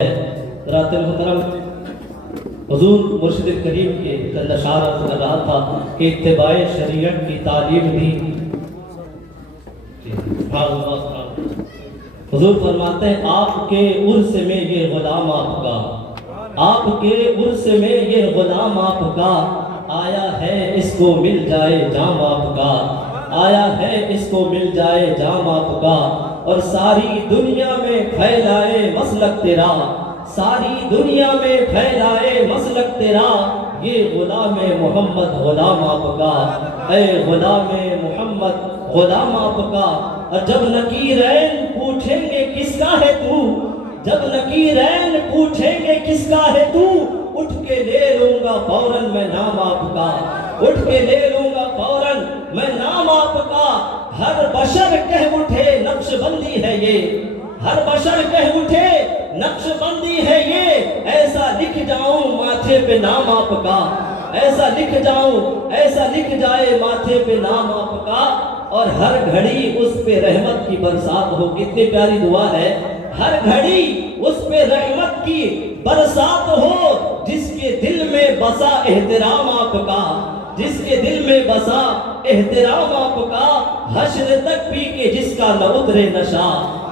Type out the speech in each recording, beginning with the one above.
رات محترم حضور مرشد کریم کے چند اشعار عرض کر رہا تھا کہ اتباع شریعت کی تعلیم بھی حضور فرماتے ہیں آپ کے عرس میں یہ غلام آپ کا، آپ کے عرس میں یہ غلام آپ کا، آیا ہے اس کو مل جائے جام آپ کا، آیا ہے اس کو مل جائے جام آپ کا، اور ساری دنیا میں پھیلائے مسلک تیرا، ساری دنیا میں پھیلائے مسلک تیرا، یہ غلام محمد غلام آپ کا، اے غلام محمد غلام آپ کا۔ اور جب نکیرین پوچھیں گے کس کا ہے تو، جب نکیرین پوچھیں گے کس کا ہے تو، اٹھ کے لے لوں گا فوراً میں نام آپ کا، اٹھ کے لے لوں گا فوراً میں نام آپ کا۔ ہر بشر کہہ اٹھے نقش بندی ہے یہ، ہر بشر کہہ اٹھے نقش بندی ہے یہ، ایسا لکھ جاؤں ماتھے پہ نام آپ کا، ایسا لکھ جاؤں، ایسا لکھ جائے ماتھے پہ نام آپ کا، اور ہر گھڑی اس پہ رحمت کی برسات ہو۔ کتنی پیاری دعا ہے، ہر گھڑی اس پہ رحمت کی برسات ہو، جس کے دل میں بسا احترام آپ کا، جس کے دل میں بسا احترام آپ کا، حشر تک پی کے جس کا نہ اترے نشہ،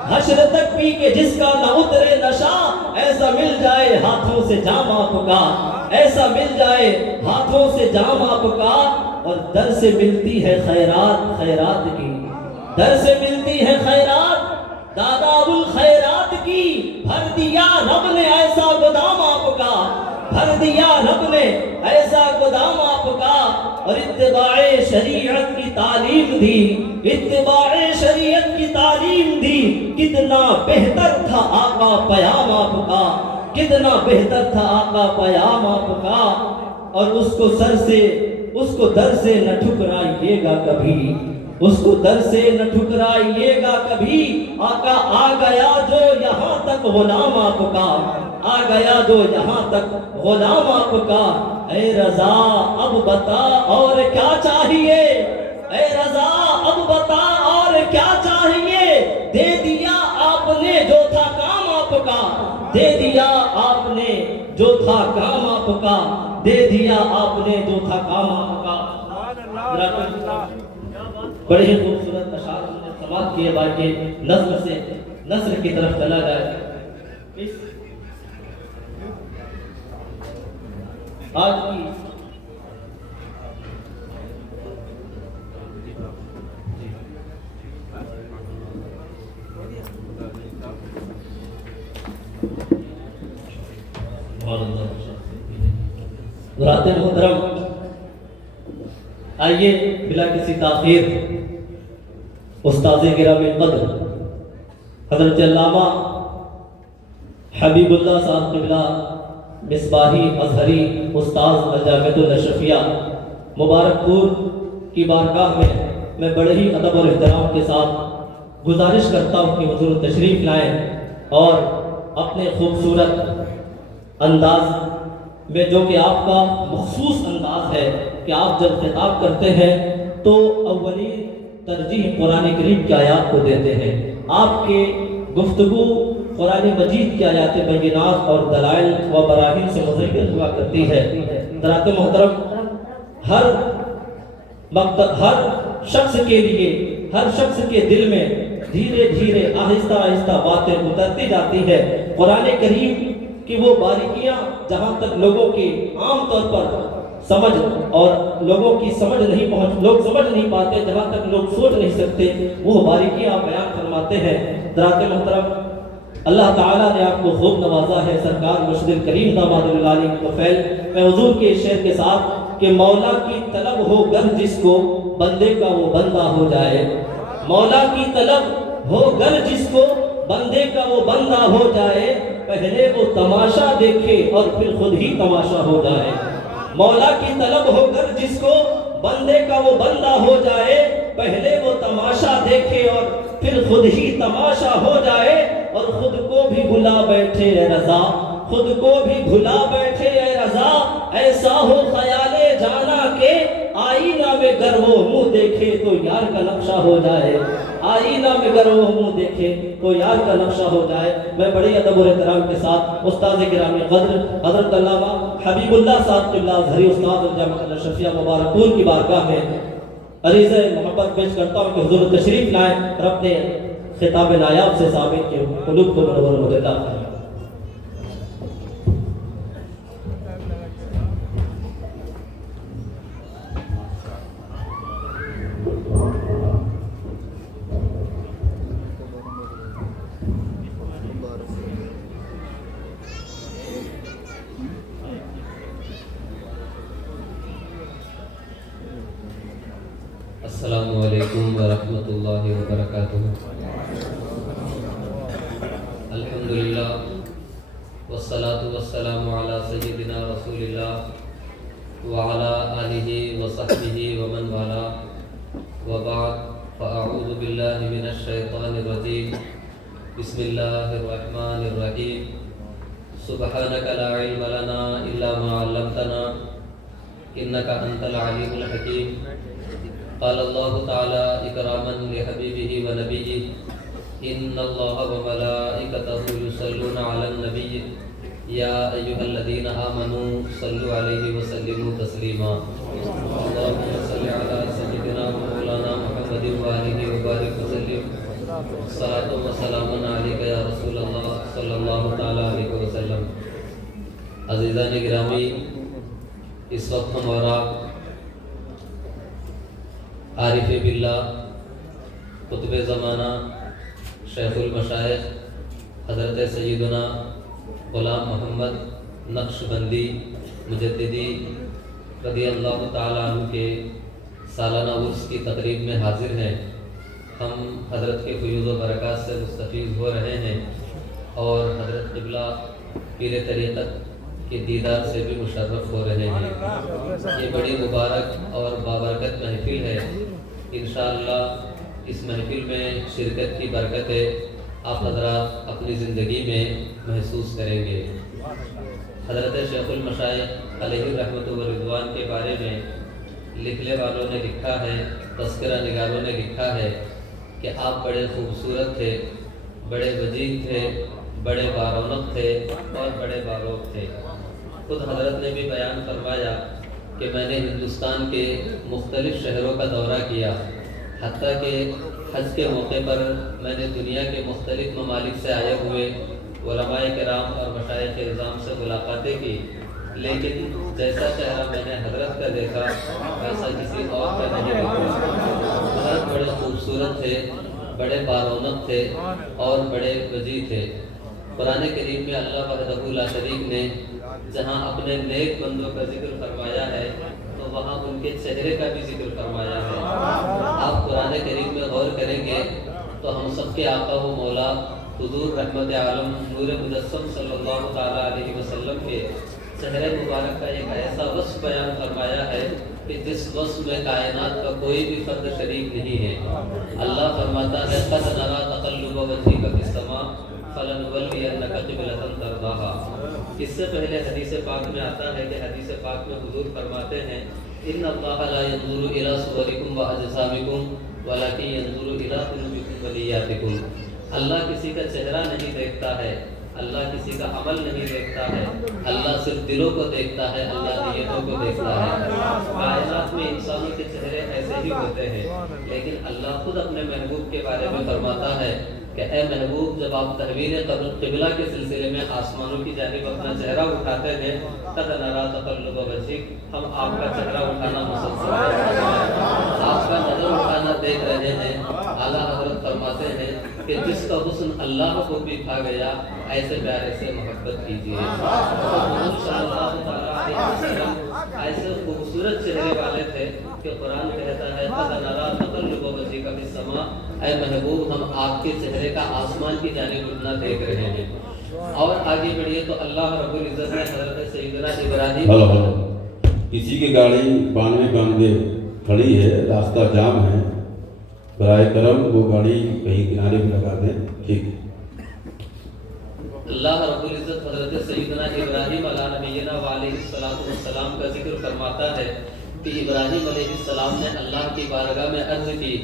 حشر تک پی کے جس کا نہ اترے نشہ، ایسا مل جائے ہاتھوں سے جام آپ کا، ایسا مل جائے ہاتھوں سے جام آپ کا۔ اور در سے ملتی ہے خیرات خیرات کی، در سے ملتی ہے خیرات دادا ابوالخیرات کی، بھر دیا رب نے ایسا گودام آپ کا، بھر دیا رب نے ایسا گودام آپ کا۔ اور اتباع شریعت کی تعلیم دی، اتباع شریعت کی تعلیم دی، کتنا بہتر تھا آقا پیام آپ کا، کتنا بہتر تھا آقا پیام آپ کا۔ اور اس کو سر سے، اس کو در سے نہ ٹھکرائیے گا کبھی، اس کو در سے نہ ٹھکرائیے گا کبھی، آقا آ گیا جو یہاں تک غلام آپ کا، آ گیا جو یہاں تک غلام آپ کا۔ اے رضا اب بتا اور کیا چاہیے، اے رضا اب بتا اور کیا چاہیے، دے دیا آپ نے جو تھا کام آپ کا، دے دیا آپ نے جو تھا کام آپ کا، دے دیا آپ نے جو تھا کام آپ کا۔ بڑے ہی خوبصورت اشعار ہم نے سماعت کیے، باقی نظم سے نثر کی طرف چلا جائے۔ آج کی رات محترم، آئیے بلا کسی تاخیر استاذ گرامی قدر حضرت علامہ حبیب اللہ صاحب قبلہ مصباحی ازہری استاذ الجامعۃ الاشرفیہ مبارک پور کی بارگاہ میں بڑے ہی ادب اور احترام کے ساتھ گزارش کرتا ہوں کہ حضور تشریف لائیں اور اپنے خوبصورت انداز میں، جو کہ آپ کا مخصوص انداز ہے کہ آپ جب خطاب کرتے ہیں تو اولی ترجیح قرآن کریم کی آیات کو دیتے ہیں، آپ کے گفتگو قرآن مجید کی آیات بینات اور دلائل و براہین سے مزین ہوا کرتی ہے۔ حضرات محترم، ہر شخص کے لیے، ہر شخص کے دل میں دھیرے دھیرے آہستہ آہستہ باتیں اترتی جاتی ہے۔ قرآن کریم کہ وہ باریکیاں جہاں تک لوگوں کی عام طور پر سمجھ اور لوگوں کی سمجھ نہیں پہنچ، لوگ سمجھ نہیں پاتے، جہاں تک لوگ سوچ نہیں سکتے، وہ باریکیاں بیان فرماتے ہیں۔ حضرات محترم، اللہ تعالیٰ نے آپ کو خوب نوازا ہے، سرکار مرشد کریم داماد العالی متفیل۔ میں حضور کے شعر کے ساتھ کہ مولا کی طلب ہو گر جس کو، بندے کا وہ بندہ ہو جائے، مولا کی طلب ہو گر جس کو، بندے کا وہ بندہ ہو جائے، پہلے وہ تماشا دیکھے اور پھر خود ہی تماشا ہو جائے۔ مولا کی طلب ہو کر جس کو، بندے کا وہ بندہ ہو جائے، پہلے وہ تماشا دیکھے اور پھر خود ہی تماشا ہو جائے، اور خود کو بھی بھلا بیٹھے اے رضا، خود کو بھی بھلا بیٹھے اے رضا، ایسا ہو خیال جانا کہ آئینہ میں گر وہ منہ دیکھے تو یار کا نقشہ ہو جائے، آئینہ میں گر وہ منہ دیکھے تو یار کا نقشہ ہو جائے۔ میں بڑی ادب اور احترام کے ساتھ استاد گرامی قدر حضرت علامہ حبیب اللہ صاحب قبلہ ازہری استاد الجامعہ الاشرفیہ مبارک پور کی بارگاہ میں عریضہ محبت پیش کرتا ہوں کہ حضور تشریف لائیں اور اپنے خطاب نایاب سے سامعین کے قلوب کو منور مددہ فرمائیں۔ السلام علیکم ورحمۃ اللہ وبرکاتہ۔ الحمدللہ والصلاة والسلام علی سیدنا رسول اللہ وعلی آلہ وصحبہ ومن والاه وبعد فاعوذ باللہ من الشیطان الرجیم بسم اللہ الرحمن الرحیم سبحانک لا علم لنا الا ما علمتنا انک انت العلیم الحکیم۔ قال اللہ تعالی اکراما لحبیبہ ونبیہ ان اللہ وملائکتہ یصلون علی النبی یا ایہا الذین آمنوا صلوا علیہ وسلموا تسلیما۔ اللہم صل علی سیدنا مولانا محمد وآلہ وبارک وسلم۔ صلاۃ و سلام علیک یا رسول اللہ صلی اللہ تعالی علیہ وسلم۔ عزیزان گرامی، اس وقت ہم اور آپ عارف باللہ قطب زمانہ شیخ المشائخ حضرت سیدنا غلام محمد نقشبندی مجددی رضی اللہ تعالیٰ عنہ کے سالانہ عرس کی تقریب میں حاضر ہیں۔ ہم حضرت کے فیوز و برکات سے مستفیض ہو رہے ہیں اور حضرت قبلہ پیر طریقت کے دیدار سے بھی مشرف ہو رہے ہیں۔ یہ بڑی مبارک اور بابرکت محفل ہے۔ انشاءاللہ اس محفل میں شرکت کی برکتیں آپ حضرات اپنی زندگی میں محسوس کریں گے۔ حضرت شیخ المشائخ علیہ رحمت و رضوان کے بارے میں لکھنے والوں نے لکھا ہے، تذکرہ نگاروں نے لکھا ہے کہ آپ بڑے خوبصورت تھے، بڑے وجیح تھے، بڑے بارونق تھے اور بڑے باروق تھے۔ خود حضرت نے بھی بیان فرمایا کہ میں نے ہندوستان کے مختلف شہروں کا دورہ کیا، حتیٰ کہ حج کے موقع پر میں نے دنیا کے مختلف ممالک سے آئے ہوئے علماء کرام اور مشائخ اعظام سے ملاقاتیں کی، لیکن جیسا چہرہ میں نے حضرت کا دیکھا ویسا کسی اور کا نہیں دیکھا۔ حضرت بڑے خوبصورت تھے، بڑے بارونق تھے اور بڑے وجیح تھے۔ قرآن کریم میں اللہ وحدہ لا شریک نے جہاں اپنے نیک بندوں کا ذکر فرمایا ہے تو وہاں ان کے چہرے کا بھی ذکر فرمایا ہے۔ آپ قرآن کریم میں غور کریں گے تو ہم سب کے آقا و مولا حضور رحمت عالم نور مجسم صلی اللہ تعالیٰ علیہ وسلم کے چہرے مبارک کا ایک ایسا وصف بیان فرمایا ہے کہ جس وصف میں کائنات کا کوئی بھی فرد شریک نہیں ہے۔ اللہ فرماتا ہے قد نرى تقلب وجهك في السماء فلنولینک قبلة ترضاها۔ اس سے پہلے حدیث پاک میں آتا ہے کہ حدیث پاک میں حضور فرماتے ہیں ان اللہ لا ينظر الى صورکم واجسامکم ولکن ينظر الى قلوبکم ونیاتکم۔ اللہ کسی کا چہرہ نہیں دیکھتا ہے، اللہ کسی کا عمل نہیں دیکھتا ہے، اللہ صرف دلوں کو دیکھتا ہے، اللہ نیتوں کو دیکھتا ہے۔ کائنات میں انسانوں کے چہرے ایسے ہی ہوتے ہیں، لیکن اللہ خود اپنے محبوب کے بارے میں فرماتا ہے کہ اے محبوب جب آپ تحویل قبلہ کے سلسلے میں آسمانوں کی جانب اپنا چہرہ اٹھاتے ہیں قد نرى تقلب وجهک، ہم آپ کا چہرہ اٹھانا مسلسل آپ کا نظر اٹھانا دیکھ رہے ہیں۔ اعلیٰ حضرت فرماتے ہیں کہ جس کا حسن اللہ کو بھی کھا گیا ایسے پیارے سے محبت کیجیے۔ حضور صلی اللہ علیہ وسلم ایسے خوبصورت چہرے والے تھے کہ قرآن کہتا ہے قد نرى تقلب وجهک فی السماء، اے محبوب ہم آپ کے چہرے کا آسمان کی جانب اٹھنا دیکھ رہے ہیں۔ اور آگے بڑھیے تو اللہ رب العزت نے حضرت سیدنا ابراہیم کسی کی گاڑی 92 کھڑی ہے، راستہ جام ہے، برائے کرم وہ گاڑی کہیں کنارے پہ لگا دیں۔ ٹھیک۔ اللہ رب العزت حضرت سیدنا ابراہیم علیہ نبینا وعلیہ السلام کا ذکر فرماتا ہے کہ ابراہیم علیہ السلام نے اللہ کی بارگاہ میں عرض کی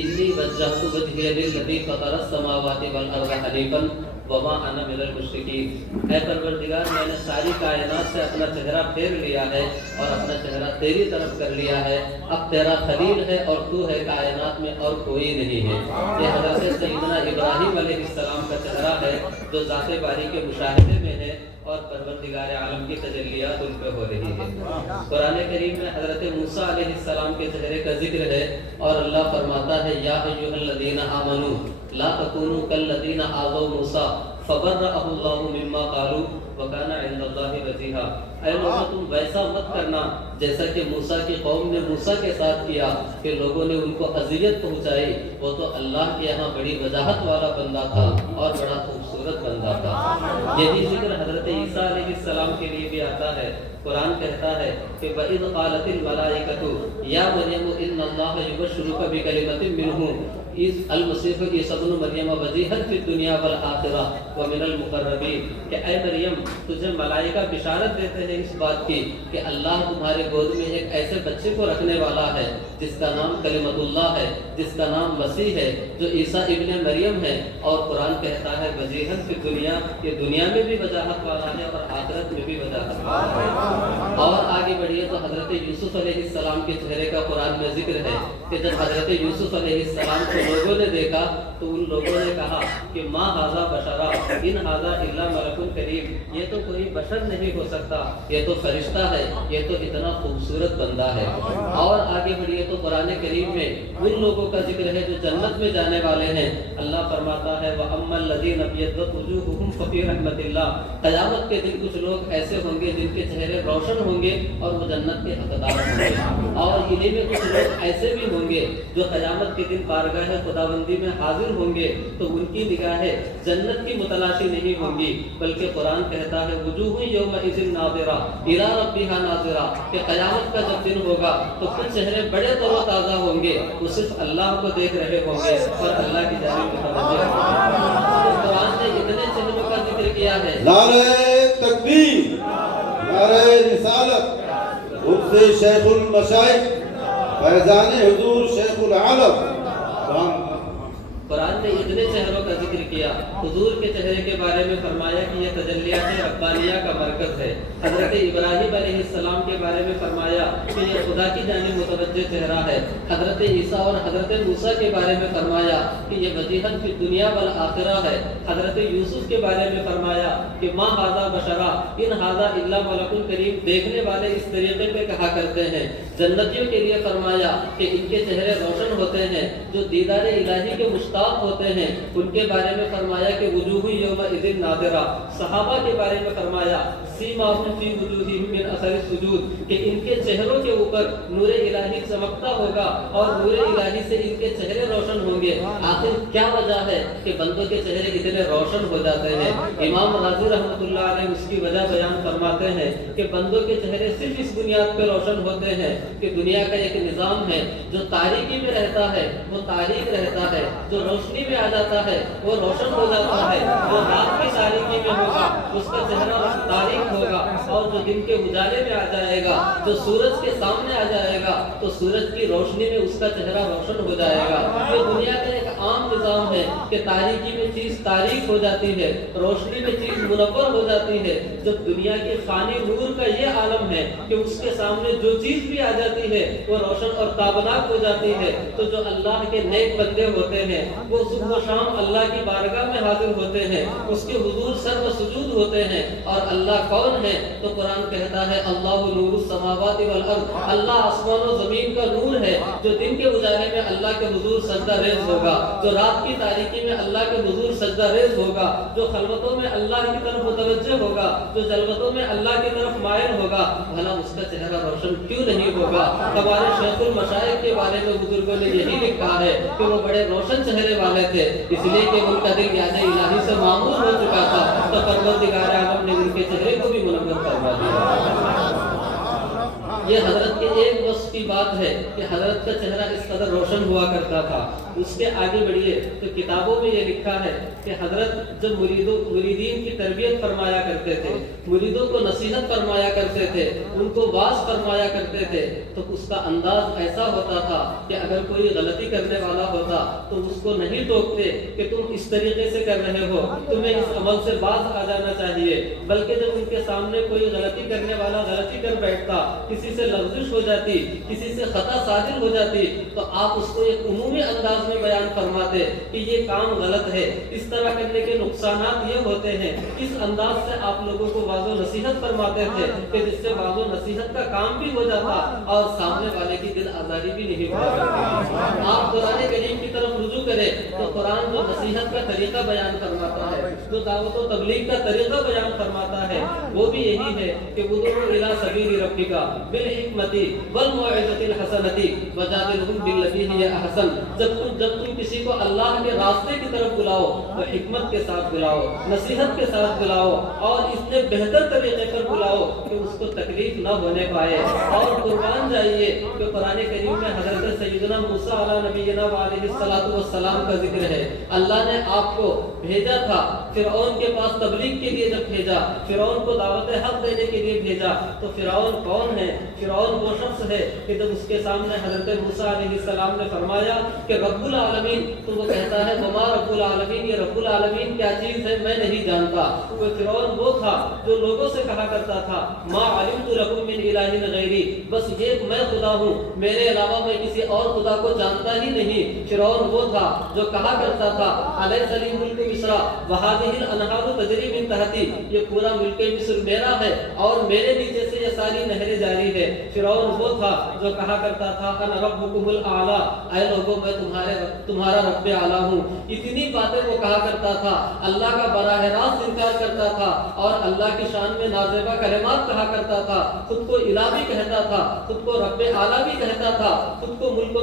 انی وجہت وجہی للذی فطر السماوات والارض حنیفا وما انا من المشرکین، اے پروردگار میں نے ساری کائنات سے اپنا چہرہ پھیر لیا ہے اور اپنا چہرہ تیری طرف کر لیا ہے، اب تیرا خلیل ہے اور تو ہے کائنات میں اور کوئی نہیں ہے۔ یہ حضرت سیدنا ابراہیم علیہ السلام کا چہرہ ہے جو ذات باری کے مشاہدے میں ہے اور پروردگار عالم کی تجلیات ان پہ ہو رہی ہے۔ قرآن کریم میں حضرت موسیٰ علیہ السلام کے چہرے کا ذکر ہے اور اللہ فرماتا ہے یا ایھا الذین آمنوا لا تکونوا کالذین آذوا موسیٰ فبرأہ اللہ مما قالوا وکان عند اللہ وجیہا، اے لوگوں تم ویسا مت کرنا جیسا کہ موسیٰ کی قوم نے موسیٰ کے ساتھ کیا کہ لوگوں نے ان کو اذیت پہنچائی، وہ تو اللہ کے یہاں بڑی وجاہت والا بندہ تھا اور بڑا خوبصورت بندہ تھا۔ یہی ذکر حضرت عیسیٰ علیہ السلام کے لیے بھی آتا ہے۔ قرآن کہتا ہے کہ وَإِذْ قَالَتِ الْمَلَائِكَةُ يَا مَرْيَمُ إِنَّ اللَّهَ يُبَشِّرُكَ بِكَلِمَةٍ مِّنْهُ المسیح عیسی ابن مریم وجیہا فی الدنیا والآخرہ ومن المقربین، کہ اے مریم تجھے ملائکہ بشارت دیتے ہیں اس بات کی کہ اللہ تمہارے گود میں ایک ایسے بچے کو رکھنے والا ہے جس کا نام کلمۃ اللہ ہے، جس کا نام مسیح ہے، جو عیسیٰ ابن مریم ہے، اور قرآن کہتا ہے وجیہا فی الدنیا، کہ دنیا میں بھی وجاہت والا ہے اور آخرت میں بھی وجاہت والا ہے۔ اور آگے بڑھیے تو حضرت یوسف علیہ السلام کے چہرے کا قرآن میں ذکر ہے کہ جب حضرت یوسف علیہ السلام کو لوگوں نے دیکھا تو ان لوگوں نے کہا کہ ما ھذا بشرا ان ھذا الا ملک کریم، یہ تو کوئی بشر نہیں ہو سکتا، یہ تو فرشتہ ہے، یہ تو اتنا خوبصورت بندہ ہے۔ اور آگے بڑھیے تو قرآن کریم میں ان لوگوں کا ذکر ہے جو جنت میں جانے والے ہیں۔ اللہ فرماتا ہے وَأَمَّا الَّذِينَ ابْيَضَّتْ وُجُوهُهُمْ فَفِي رَحْمَةِ اللَّهِ، قیامت کے دن کچھ لوگ ایسے ہوں گے جن کے چہرے روشن ہوں گے اور وہ جنت کے حقدار ہوں گے، اور انہیں میں کچھ لوگ ایسے بھی ہوں گے جو قیامت کے دن بارگاہ خداوندی میں حاضر ہوں گے تو ان کی نگاہیں جنت کی متلاشی نہیں ہوں گی، بلکہ قرآن کہتا ہے وجوہ یومئذ ناظرہ الی ربہا ناظرہ، کہ قیامت کا جب دن ہوگا تو کچھ چہرے بڑے تر و تازہ ہوں گے، وہ صرف اللہ کو دیکھ رہے ہوں گے اور اللہ کی جانب متوجہ ہوں گے۔ قرآن نے اتنے چہروں کا ذکر کیا ہے۔ نعرہ تکبیر، نعرہ رسالت، خود سے شیخ المشائخ فیضان حضور شیخ العالم قرآن نے اتنے چہروں کا ذکر کیا۔ حضور کے چہرے کے بارے میں فرمایا کہ یہ تجلیات ربانیہ کا مرکز ہے۔ حضرت ابراہیم علیہ السلام کے بارے میں فرمایا کہ یہ خدا کی جانب متوجہ چہرہ ہے۔ حضرت عیسیٰ اور حضرت موسیٰ کے بارے میں فرمایا کہ یہ وجیہا فی الدنیا والآخرہ ہے۔ حضرت یوسف کے بارے میں فرمایا کہ ما ھذا بشرا ان ھذا الا ملک کریم، دیکھنے والے اس طریقے پہ کہا کرتے ہیں۔ جنتیوں کے لیے فرمایا کہ ان کے چہرے روشن ہوتے ہیں جو دیدار الہی کے مشتاق ہوتے ہیں۔ ان کے بارے میں فرمایا کہ وجوہ یومئذ ناظرہ۔ صحابہ کے بارے میں فرمایا سیماہم فی وجوہہم من اثر السجود، کہ ان کے چہروں کے اوپر نور الہی چمکتا ہوگا اور نور الہی سے ان کے چہرے روشن ہوں گے۔ آخر کیا وجہ ہے کہ بندوں کے چہرے اتنے روشن ہو جاتے ہیں؟ امام راضی رحمۃ اللہ علیہ اس کی وجہ بیان فرماتے ہیں کہ بندوں کے چہرے صرف اس بنیاد پہ روشن ہوتے ہیں کہ دنیا کا ایک نظام ہے جو تاریکی میں رہتا ہے وہ تاریک رہتا ہے، جو روشنی میں آ جاتا ہے وہ روشن ہو جاتا ہے، جو رات کی تاریکی میں ہوگا اس کا چہرہ تاریک ہوگا، اور جو دن کے اجالے میں آ جائے گا، جو سورج کے سامنے آ جائے گا تو سورج کی روشنی میں اس کا چہرہ روشن ہو جائے گا۔ یہ دنیا کا ایک عام نظام ہے کہ تاریکی میں چیز تاریک ہو جاتی ہے، روشنی میں چیز منور ہو جاتی ہے۔ جب دنیا کے فانی نور کا یہ عالم ہے کہ اس کے سامنے جو چیز بھی آ جاتی ہے وہ روشن اور تابناک ہو جاتی ہے، تو جو اللہ کے نیک بندے ہوتے ہیں وہ صبح و شام اللہ کی بارگاہ میں حاضر ہوتے ہیں، اس کے حضور سر و سجود ہوتے ہیں۔ اور اللہ کون ہے؟ تو قرآن کہتا ہے اللہ نور السماوات والارض، اللہ آسمان و زمین کا نور ہے، جو دن کے اجالے میں اللہ کے حضور سجدہ ریز ہوگا، جو رات کی تاریکی میں اللہ کے حضور سجدہ ریز ہوگا، جو خلوتوں میں اللہ کی طرف متوجہ ہوگا، جو جلوتوں میں اللہ کی طرف مائل ہوگا، بھلا اس کا چہرہ روشن کیوں نہیں ہوگا؟ ہمارے شیخ المشائخ کے بارے میں بزرگوں نے یہی لکھا ہے کہ وہ بڑے روشن چہرے والے تھے، اس لیے کہ ان کا دل یاد الہی سے معمور ہو چکا تھا، تو پروردگار عالم نے ان کے چہرے کو بھی منور فرما دیا۔ یہ حضرت کے ایک وصف کی بات ہے کہ حضرت کا چہرہ اس قدر روشن ہوا کرتا تھا۔ اس کے آگے بڑھیے تو کتابوں میں یہ لکھا ہے کہ حضرت جب مریدین کی تربیت فرمایا کرتے تھے، مریدوں کو نصیحت فرمایا کرتے تھے، ان کو واعظ فرمایا کرتے تھے، تو اس کا انداز ایسا ہوتا تھا کہ اگر کوئی غلطی کرنے والا ہوتا تو اس کو نہیں ٹوکتے کہ تم اس طریقے سے کر رہے ہو، تمہیں اس عمل سے باز آ جانا چاہیے، بلکہ جب ان کے سامنے کوئی غلطی کرنے والا غلطی کر بیٹھتا، کسی سے لغزش ہو جاتی، کسی سے خطا صادر ہو جاتی، تو آپ اس کو ایک عمومی انداز میں بیان فرماتے کہ یہ کام غلط ہے، اس طرح کرنے کے نقصانات یہ ہوتے ہیں، اس انداز سے آپ لوگوں کو واعظ و نصیحت فرماتے تھے کہ جس سے واعظ و نصیحت کا کام بھی ہو جاتا اور سامنے والے کی دل آزاری بھی نہیں ہوا کرتی۔ آپ قرآن کریم کی طرف رجوع کریں تو قرآن جو نصیحت کا طریقہ بیان فرماتا ہے، جو دعوت و تبلیغ کا طریقہ بیان فرماتا ہے، وہ بھی یہی ہے کہ ادعو الی سبیل ربک بالحکمت والموعظۃ الحسنۃ وجادلھم باللتی ہی احسن۔ جب تم کسی کو اللہ کے راستے کی طرف بلاؤ تو حکمت کے ساتھ بلاؤ، نصیحت کے ساتھ بلاؤ، اور اس نے بہتر طریقے پر بلاؤ کہ اس کو تکلیف نہ ہونے پائے۔ اور قربان جائیے کہ قرآن کریم میں حضرت سیدنا موسیٰ علیہ نبینا علیہ السلام کا ذکر ہے۔ اللہ نے آپ کو بھیجا تھا فرعون کے پاس تبلیغ کے لیے، جب بھیجا فرعون کو دعوت حق دینے کے لیے بھیجا، تو فرعون کون ہے؟ فرعون وہ شخص ہے کہ جب اس کے سامنے حضرت موسیٰ علیہ السلام نے فرمایا کہ رب العالمین، تو وہ کہتا ہے وما رب العالمین، یہ رب العالمین کیا چیز ہے میں نہیں جانتا۔ وہ فرعون وہ تھا جو لوگوں سے کہا کرتا تھا ما علمت لکم من الہ غیری، بس یہ میں خدا ہوں، میرے علاوہ میں کسی اور خدا کو جانتا ہی نہیں۔ فرعون وہ تھا جو کہا کرتا تھا الیس لی ملک مصر وہذہ الانہار تجری من تحتی، یہ پورا ملک مصر میرا ہے اور میرے نیچے سے یہ ساری نہریں جاری ہے۔ فرعون وہ تھا جو کہا کرتا تھا انا ربکم الاعلی، اے لوگوں میں تمہارا رب اعلیٰ ہوں۔ اتنی باتیں وہ کہا کرتا تھا، اللہ کا براہ راست انکار کرتا تھا اور اللہ کی شان میں نازیبا کلمات کہا کرتا تھا، خود کو الہ بھی کہتا تھا، خود کو رب اعلیٰ بھی کہتا تھا، خود کو ملک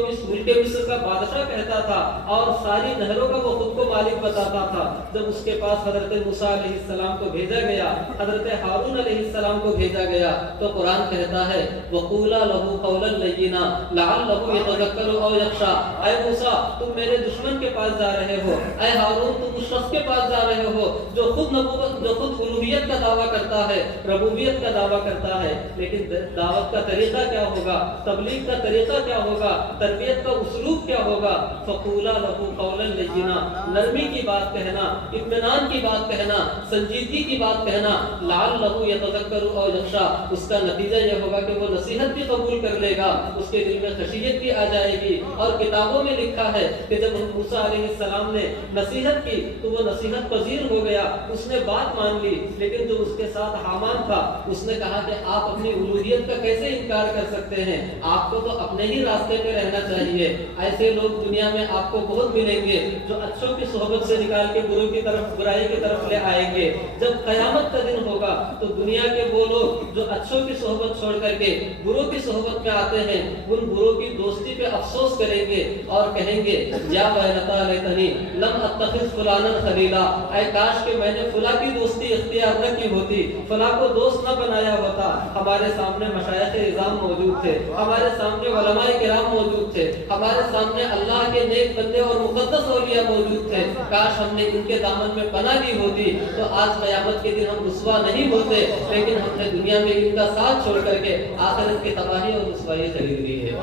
مصر کا بادشاہ کہتا تھا، اور ساری نہروں کا وہ خود کو مالک بتاتا تھا۔ جب اس کے پاس حضرت موسیٰ علیہ السلام کو بھیجا گیا، حضرت ہارون علیہ السلام کو بھیجا گیا، تو قرآن کہتا ہے وَقُولَا لَهُ قَوْلًا لَيِّنًا لَعَلَّهُ يَتَذَكَّرُ أَوْ يَخْشَىٰ، اے موسیٰ تم میرے دشمن کے پاس جا رہے ہو، اے ہارون تم اس شخص کے پاس جا رہے ہو جو خود الوہیت کا دعویٰ کرتا ہے، ربوبیت کا دعویٰ کرتا ہے، لیکن دعوت کا طریقہ کیا ہوگا، تبلیغ کا طریقہ کیا ہوگا، تربیت کا اسلوب کیا ہوگا؟ فَقُولَا لَهُ قَوْلًا لَيِّنًا، نرمی کی بات کہنا، اطمینان کی بات کہنا، سنجیدگی کی بات کہنا، لَعَلَّهُ يَتَذَكَّرُ أَوْ يَخْشَىٰ، اس کا نتیجہ یہ ہوگا کہ وہ نصیحت بھی قبول کر لے گا، اس کے دل میں خشیت بھی آ جائے گی۔ اور کتابوں میں لکھا ہے کہ جب موسیٰ علیہ السلام نے نصیحت کی تو وہ نصیحت پذیر ہو گیا، اس نے بات مان لی، لیکن جو اس کے ساتھ حامان تھا اس نے کہا کہ آپ اپنی الوہیت کا کیسے انکار کر سکتے ہیں، آپ کو تو اپنے ہی راستے پہ رہنا چاہیے۔ ایسے لوگ دنیا میں آپ کو بہت ملیں گے جو اچھوں کی صحبت سے نکال کے برائی کی طرف لے آئیں گے۔ جب قیامت کا دن ہوگا تو دنیا کے وہ لوگ جو اچھوں کی صحبت چھوڑ کر کے بروں کی صحبت میں آتے ہیں، ان بروں کی دوستی پہ افسوس کریں گے اور کہیں گے یا ویلتا لیتنی لم اتخذ فلانا خلیلا، اے کاش کہ میں نے فلاں کی دوستی اختیار نہ کی ہوتی، فلاں کو دوست نہ بنایا ہوتا۔ ہمارے سامنے مشائخ اعظام موجود تھے، ہمارے سامنے علماء کرام موجود تھے، ہمارے سامنے اللہ کے نیک بندے اور مقدس اولیاء موجود تھے، کاش ہم نے ان کے دامن میں پناہ لی ہوتی تو آج قیامت کے دن ہم رسوا نہیں ہوتے، لیکن ہم نے دنیا میں ان کا ساتھ چھوڑ کر کے آخرت کی تباہی اور رسوائی خرید لی ہے۔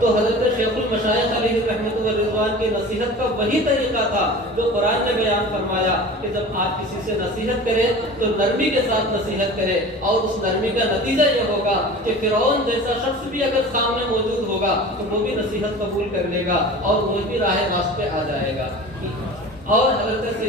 تو حضرت شیخ المشائخ علیہ رحمۃ اللہ رضوان کی نصیحت کا وہی طریقہ تھا جو قرآن نے بیان فرمایا کہ جب آپ کسی سے نصیحت کریں تو نرمی کے ساتھ نصیحت کریں، اور اس نرمی کا نتیجہ یہ ہوگا کہ فرعون جیسا شخص بھی اگر سامنے موجود ہوگا تو وہ بھی نصیحت قبول کر لے گا اور وہ بھی راہ راست پہ آ جائے گا۔ اور حضرت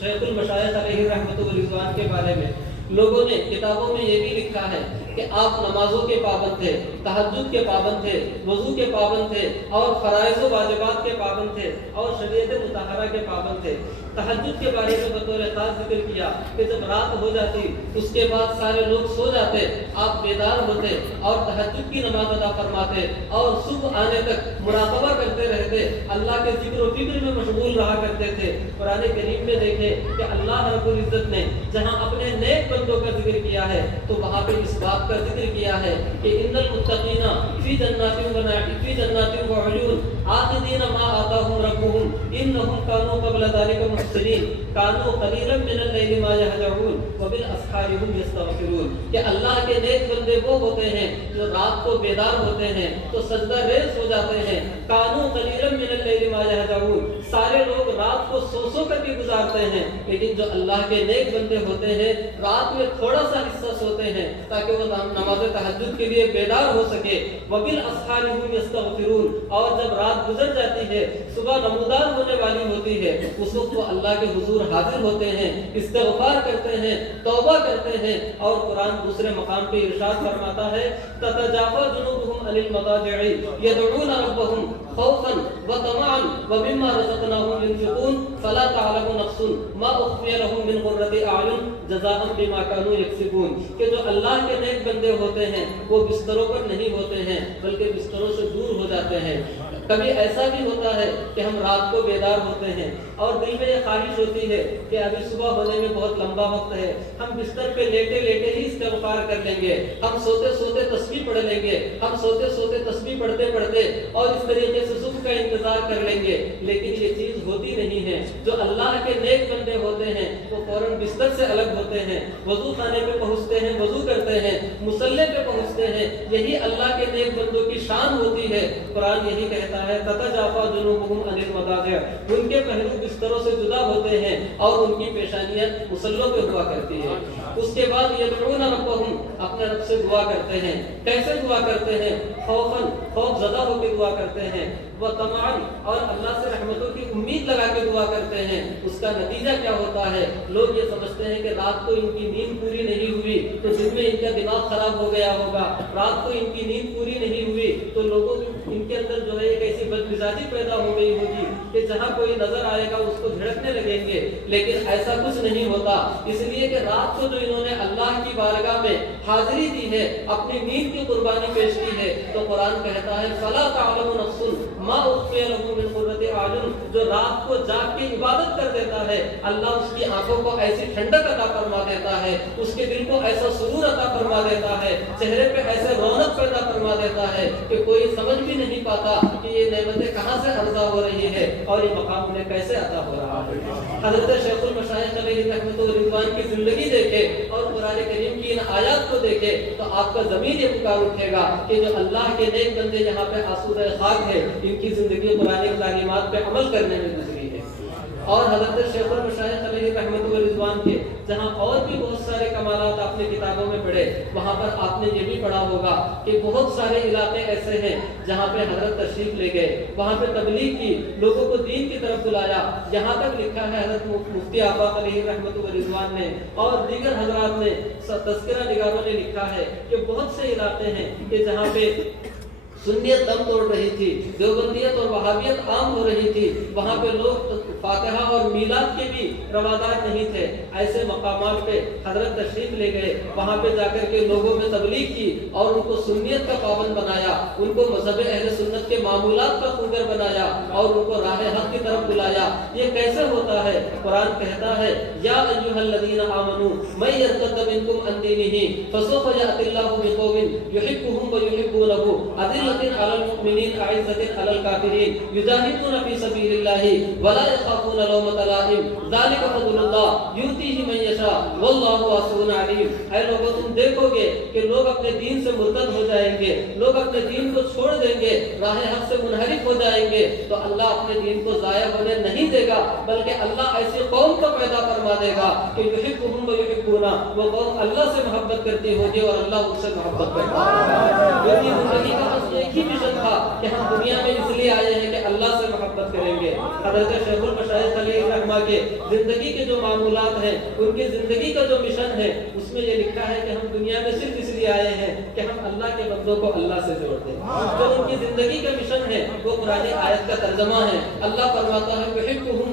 شیخ المشائخ علیہ رحمۃ اللہ رضوان کے بارے میں لوگوں نے کتابوں میں یہ بھی لکھا ہے کہ آپ نمازوں کے پابند تھے، تہجد کے پابند تھے، وضو کے پابند تھے، اور فرائض و واجبات کے پابند تھے، اور شریعت مطہرہ کے پابند تھے۔ تہجد کے بارے میں بطور خاص ذکر کیا کہ جب رات ہو جاتی اس کے بعد سارے لوگ سو جاتے، آپ بیدار ہوتے اور تہجد کی نماز ادا فرماتے اور صبح آنے تک مراقبہ کرتے رہتے، اللہ کے ذکر و فکر میں مشغول رہا کرتے تھے۔ قرآن کریم میں دیکھیں کہ اللہ رب العزت نے جہاں اپنے نیک بندوں کا ذکر کیا ہے تو وہاں پہ اس بات کا ذکر کیا ہے کہ ان المتقین فی جنات و نعیم فی جنات و عیون آخذین ما آتاہم ربہم انہم کانوا قبل ذلک محسنین کانوا قلیلا من اللیل ما یہجعون وبالاسحار هم یستغفرون، کہ اللہ کے نیک بندے وہ ہوتے ہیں جو رات کو بیدار ہوتے ہیں تو سجدہ ریز ہو جاتے ہیں، کانوا قلیلا من اللیل ما یہجعون، سارے لوگ رات کو سو کر کے گزارتے ہیں، لیکن جو اللہ کے نیک بندے ہوتے ہیں رات میں تھوڑا سا حصہ سوتے ہیں تاکہ وہ نماز تہجد کے لیے بیدار ہو سکے، وبالاسحار هم یستغفرون، اور جب رات گزر جاتی ہے صبح نمودار ہونے والی ہوتی ہے اس وقت وہ اللہ کے حضور حاضر ہوتے ہیں، استغفار کرتے ہیں، توبہ کرتے ہیں، اور قرآن دوسرے مقام پہ ارشاد فرماتا ہے تتجافى جنوبهم عن المضاجع يدعون ربهم خوفا وطمعا ومما رزقناهم ينفقون فلا تعلم نفس ما اخفي لهم من قرة اعين جزاء بما كانوا يكسبون، کہ جو اللہ کے نیک بندے ہوتے ہیں وہ بستروں پر نہیں ہوتے ہیں بلکہ بستروں سے دور ہو جاتے ہیں۔ کبھی ایسا بھی ہوتا ہے کہ ہم رات کو بیدار ہوتے ہیں اور دل میں یہ خواہش ہوتی ہے کہ ابھی صبح ہونے میں بہت لمبا وقت ہے، ہم بستر پہ لیٹے لیٹے ہی استغفار کر لیں گے، ہم سوتے سوتے تسبیح پڑھ لیں گے، ہم سوتے سوتے تسبیح پڑھتے پڑھتے اور اس طریقے سے صبح کا انتظار کر لیں گے، لیکن یہ چیز ہوتی نہیں ہے۔ جو اللہ کے نیک بندے ہوتے ہیں وہ فوراً بستر سے الگ ہوتے ہیں، وضو خانے پہ پہنچتے ہیں، وضو کرتے ہیں، مصلی پہ پہنچتے ہیں، یہی اللہ کے نیک بندوں کی شان ہوتی ہے۔ قرآن یہی کہتا ہے تتجافى جنوبهم عن المضاجع، ان کے پہلو بستروں سے جدا ہوتے ہیں اور ان کی پیشانیاں مصلوں پہ ہوا کرتی ہیں۔ اس کے بعد یدعون ربهم، اپنے رب سے دعا کرتے ہیں۔ کیسے دعا کرتے ہیں؟ خوفاً، خوف زدہ ہو کے دعا کرتے ہیں، وطمعاً، اور اللہ سے رحمتوں کی امید لگا کے دعا کرتے ہیں۔ اس کا نتیجہ کیا ہوتا ہے؟ لوگ یہ سمجھتے ہیں کہ رات کو ان کی نیند پوری نہیں ہوئی تو دن میں ان کا دماغ خراب ہو گیا ہوگا، رات کو ان کی نیند پوری نہیں ہوئی تو لوگوں ان کے اندر جو ہے ایک ایسی بدمزاجی پیدا ہو گئی ہوگی کہ جہاں کوئی نظر آئے گا اس کو جھڑکنے لگیں گے، لیکن ایسا کچھ نہیں ہوتا، اس لیے کہ رات کو جو انہوں نے اللہ کی بارگاہ میں حاضری دی ہے، اپنی نیند کی قربانی پیش کی ہے، تو قرآن کہتا ہے فلا تعلم نفس ما اخفي لهم من قرة اعین، جو رات کو جاگ کے عبادت کر دیتا ہے اللہ اس کی آنکھوں کو ایسی ٹھنڈک عطا فرما دیتا ہے، اس کے دل کو ایسا سرور عطا فرما دیتا ہے، چہرے پہ ایسے رونق پیدا فرما دیتا ہے کہ کوئی سمجھ بھی نہیں پاتا کہ یہ نعمتیں کہاں سے عرضہ ہو رہی ہے اور یہ مقام انہیں کیسے عطا ہو رہا ہے۔ حضرت شیخ المشائخ علیہ رحمۃ الرضوان کی زندگی دیکھے اور قرآن کریم کی ان آیات کو دیکھے تو آپ کا ضمیر یہ پکار اٹھے گا کہ جو اللہ کے نیک بندے یہاں پہ آسودہ خاک ہے، ان کی زندگی قرآن کی تعلیمات پہ عمل کرنے میں گزری ہے۔ اور حضرت شیخ المشائخ علیہ رحمۃ الرضوان کے جہاں اور بھی بہت سارے کمالات آپ نے کتابوں میں پڑھے، وہاں پر آپ نے یہ بھی پڑھا ہوگا کہ بہت سارے علاقے ایسے ہیں جہاں پہ حضرت تشریف لے گئے، وہاں پہ تبلیغ کی، لوگوں کو دین کی طرف بلایا، یہاں تک لکھا ہے حضرت مفتی آفاق علیہ رحمۃ الرضوان نے اور دیگر حضرات نے، تذکرہ نگاروں نے لکھا ہے کہ بہت سے علاقے ہیں کہ جہاں پہ سنیت دم توڑ رہی تھی، دیوبندیت اور وہابیت عام ہو رہی تھی، وہاں پہ لوگ فاتحہ اور میلاد کے بھی روادار نہیں تھے، ایسے مقامات پہ حضرت تشریف لے گئے، وہاں پہ جا کر کے لوگوں میں تبلیغ کی اور ان کو سنیت کا پابند بنایا، ان کو مذہب اہل سنت کے معمولات کا خوگر بنایا اور ان کو راہ حق کی طرف بلایا۔ یہ کیسے ہوتا ہے؟ قرآن کہتا ہے یا ایھا الذین آمنوا من یرتد منکم عن دینہ فسوف یأتی اللہ بقوم یحبهم ویحبونہ علی المؤمنین اعزۃ علی الکافرین یجاہدون فی سبیل اللہ ولا یخافون لومۃ لائم ذلک فضل اللہ یؤتیہ من یشاء واللہ واسع علیم۔ اے لوگوں تم دیکھو گے کہ لوگ اپنے دین سے مرتد ہو جائیں گے، لوگ اپنے دین کو چھوڑ دیں گے، راہ حق سے منحرف ہو جائیں گے، تو اللہ اپنے دین کو ضائع ہونے نہیں دے گا، بلکہ اللہ ایسی قوم کو پیدا فرما دے گا کہ یحبهم ویحبونہ، وہ قوم اللہ سے محبت کرتی ہوگی اور اللہ ان سے محبت کرتا ہے۔ یہ زندگی کا بس ایک ہی مشن تھا کہ ہم دنیا میں اس لیے آئے ہیں کہ اللہ سے محبت کریں گے۔ حضرت شیخ المشائخ علیہ رحمہ کے زندگی کے جو معمولات ہیں، ان کی زندگی کا جو مشن ہے، اس میں یہ لکھا ہے کہ ہم دنیا میں صرف اس لیے آئے ہیں کہ ہم اللہ کے بندوں کو اللہ سے جوڑ دیں۔ جو ان کی زندگی کا مشن ہے وہ قرآن آیت کا ترجمہ ہے۔ اللہ فرماتا ہے یحبهم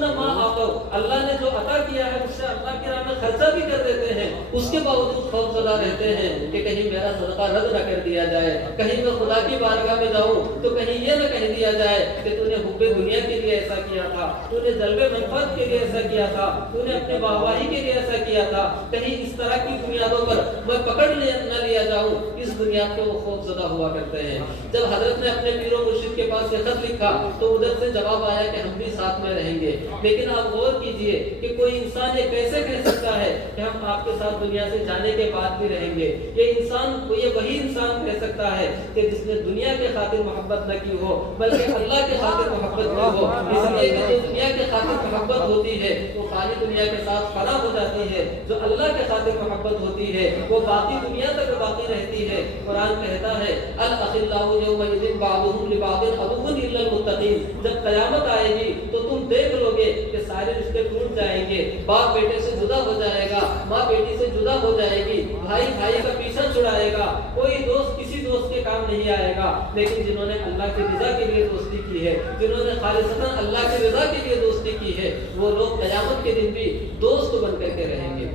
ينفقون ما آتوا، اللہ نے جو عطا کیا ہے اس سے اللہ کی راہ میں خرچہ بھی کر دیتے ہیں، اس کے باوجود خوف زدہ رہتے ہیں کہ کہیں میرا صدقہ رد نہ کر دیا جائے، کہیں میں خدا کی بارگاہ میں جاؤں تو کہیں یہ نہ کہہ دیا جائے کہ تو نے حب دنیا کے لیے ایسا کیا تھا، تو نے جلب منفعت کے لیے ایسا کیا تھا، تو نے اپنے واہواہی کے لیے ایسا کیا تھا، کہیں اس طرح کی بنیادوں پر میں پکڑ نہ لیا جاؤں، اس بنیاد پہ وہ خوف زدہ ہوا کرتے ہیں۔ جب حضرت نے اپنے پیر و مرشد کے پاس یہ خط لکھا تو ادھر سے جواب آیا کہ ہم بھی ساتھ میں رہیں گے، لیکن آپ غور کیجئے کہ کوئی انسان یہ کیسے کہہ سکتا ہے کہ ہم آپ کے ساتھ دنیا سے جانے کے بعد بھی رہیں گے؟ یہ وہی انسان کہہ سکتا ہے کہ جس نے دنیا کے خاطر محبت نہ کی ہو بلکہ اللہ کے خاطر محبت کی ہو، اس لیے کہ جو دنیا کے خاطر محبت ہوتی ہے وہ فانی دنیا کے ساتھ فنا ہو جاتی ہے، جو اللہ کے خاطر محبت ہوتی ہے وہ باقی دنیا تک باقی رہتی ہے۔ قرآن کہتا ہے الاخلاء یومئذ بعضهم لبعض عدو الا المتقین، جب قیامت آئے گی تو تم دیکھ لو گے کہ سارے رشتے ٹوٹ جائیں گے، باپ بیٹے سے جدا ہو جائے گا، ماں بیٹی سے جدا ہو جائے گی، بھائی بھائی کا پیچھا چھڑائے گا، کوئی دوست کسی دوست کے کام نہیں آئے گا، لیکن جنہوں نے اللہ کی رضا کے لیے دوستی کی ہے، جنہوں نے خالصتاً اللہ کی رضا کے لیے دوستی کی ہے، وہ لوگ قیامت کے دن بھی دوست بن کر کے رہیں گے۔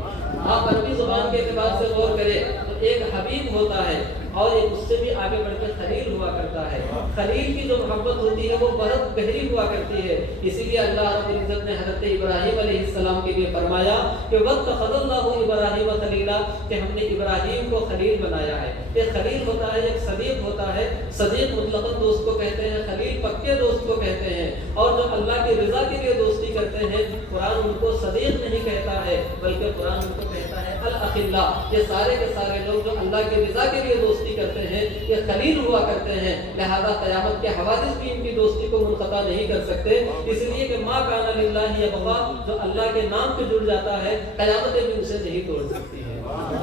آپ عربی زبان کے اعتبار سے غور کریں تو ایک حبیب ہوتا ہے اور ایک اس سے بھی آگے بڑھ کے خلیل ہوا کرتا ہے۔ خلیل کی جو محبت ہوتی ہے وہ بہت گہری ہوا کرتی ہے، اسی لیے اللہ رب العزت نے حضرت ابراہیم علیہ السلام کے لیے فرمایا کہ وَاتَّخَذَ اللَّهُ إِبْرَاهِيمَ خَلِيلًا، کہ ہم نے ابراہیم کو خلیل بنایا ہے۔ ایک خلیل ہوتا ہے، ایک صدیق ہوتا ہے، صدیق مطلق دوست کو کہتے ہیں، خلیل پکے دوست کو کہتے ہیں، اور جو اللہ کی رضا کے لیے دوستی کرتے ہیں قرآن ان کو صدیق نہیں کہتا ہے بلکہ قرآن ان کو کہتا ہے الاخلاء۔ یہ سارے کے سارے لوگ جو اللہ کی رضا کے لیے دوستی کرتے ہیں یہ خلیل ہوا کرتے ہیں، لہذا قیامت کے حوادث بھی ان کی دوستی کو منقطع نہیں کر سکتے، اس لیے کہ ما کان للہ یبغا، جو اللہ کے نام پہ جڑ جاتا ہے قیامتیں بھی اسے نہیں توڑ سکتی ہیں۔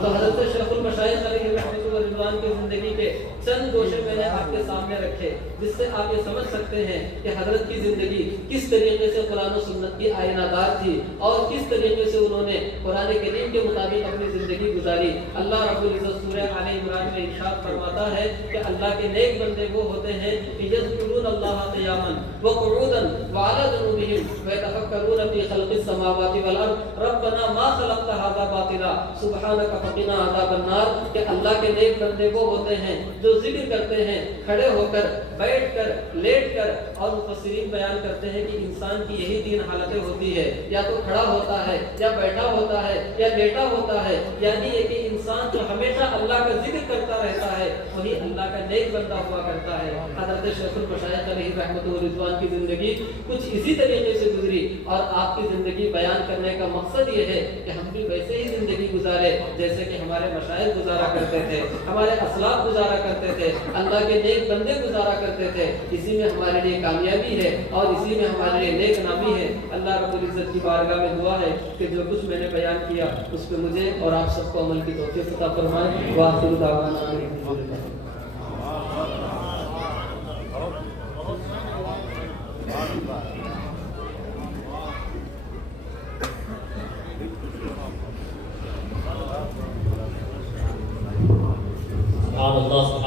تو حضرت شیخ المشائخ علیہ رحمۃ اللہ رضوان کی زندگی کے چند گوشے میں نے آپ کے سامنے رکھے جس سے آپ یہ سمجھ سکتے ہیں کہ حضرت کی زندگی کس طریقے سے قرآن و سنت کی آئینہ دار تھی اور کس طریقے سے انہوں نے قرآن کریم کے مطابق اپنی زندگی گزاری۔ اللہ رب العزت سورہ آل عمران میں ارشاد فرماتا ہے کہ اللہ کے نیک بندے وہ ہوتے ہیں کہ یذکرون اللہ قیاما وقعودا وعلی جنوبہم ویتفکرون فی خلق السماوات والارض ربنا ما خلقت ھذا باطلا سبحانک فقنا عذاب النار، کہ اللہ کے نیک بندے وہ ہوتے ہیں جو ذکر کرتے ہیں کھڑے ہو کر، بیٹھ کر، لیٹ کر، اور مفسرین بیان کرتے ہیں کہ انسان کی یہی تین حالتیں ہوتی ہے، یا تو کھڑا ہوتا ہے، یا بیٹھا ہوتا ہے، یا لیٹا ہوتا ہے، یعنی یہ کہ انسان جو ہمیشہ اللہ کا ذکر کرتا رہتا ہے وہی اللہ کا نیک بندہ ہوا کرتا ہے۔ حضرت شیخ المشائخ علیہ رحمۃ اللہ رضوان کی زندگی کچھ اسی طریقے سے گزری اور آپ کی زندگی بیان کرنے کا مقصد یہ ہے کہ ہم بھی ویسے ہی زندگی گزارے جیسے کہ ہمارے مشائخ گزارا کرتے تھے، ہمارے اسلاف گزارا کرتے تھے، اللہ کے نیک بندے گزارا کرتے تھے۔ اسی میں ہمارے لیے کامیابی ہے اور اسی میں ہمارے لیے نیک نامی ہے۔ اللہ رب العزت کی بارگاہ میں دعا ہے کہ جو کچھ میں نے بیان کیا اس پہ مجھے اور آپ سب کو عمل کی توفیق عطا فرمائے۔ وآخر دعوانا الحمدللہ۔ سبحان اللہ۔